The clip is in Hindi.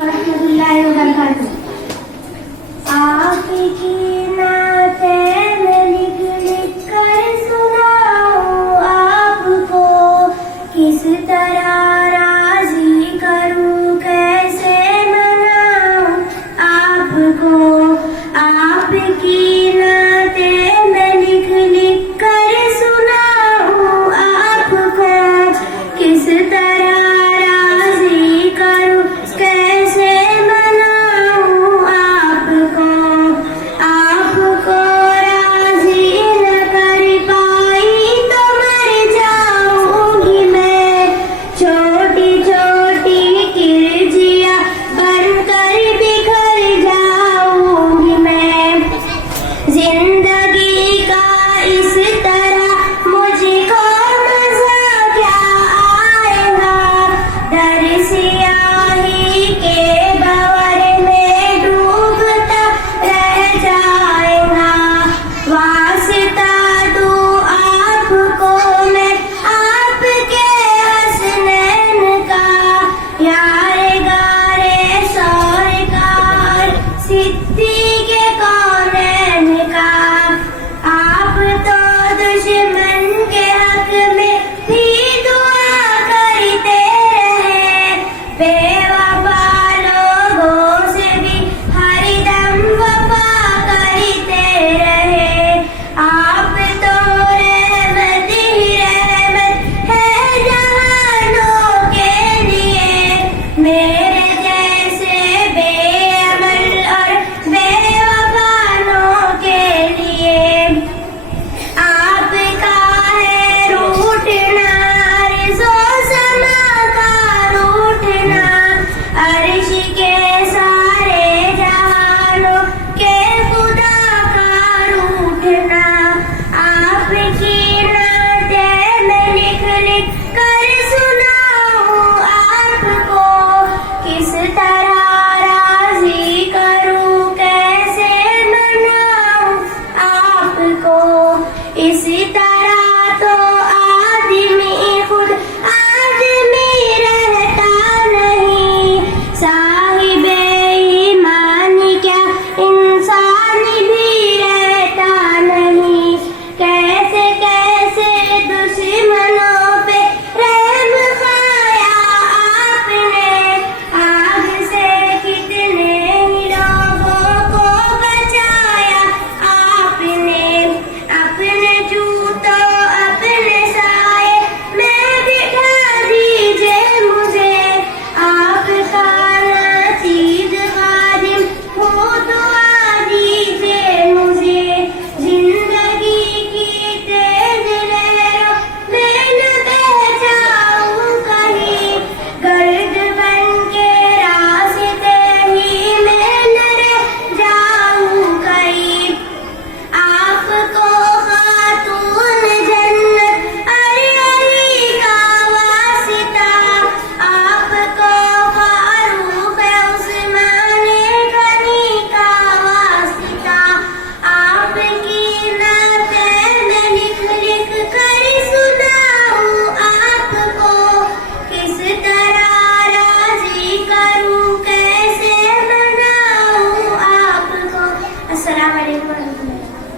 वरहमतुल्लाहि वबरकातुह। आपकी नातें मैं लिख लिख कर सुनाऊं आपको, किस तरह राजी करूं, कैसे मनाऊं आपको। आपकी नातें मैं लिख लिख कर सुनाऊं आपको, किस तरह राजी करूं, कैसे मनाऊं आपको। आपको राजी न कर पाई तो मर जाऊंगी मैं, छोटी छोटी किरचियां बनकर बिखर जाऊंगी मैं। जिंदगी का इस तरह मुझको मजा क्या आएगा, डर सियाही के भंवर में डूबता रह जाएगा। वास्ता दूं आपको मैं आपके हसनैन का, यारे गारे सरकार सिद्दीक़ कौनैन का। आप तो दुश्मन के हक में भी दुआ करते रहे, बेवफा लोगों से भी हरदम वफा करते रहे। आप तो रहमत ही रहमत है जहानों के लिए, मेरे जैसे बेअमल और बेवफानों के लिए। आपका है रूठना, अर्ज़ो समा का रूठना, अर्श के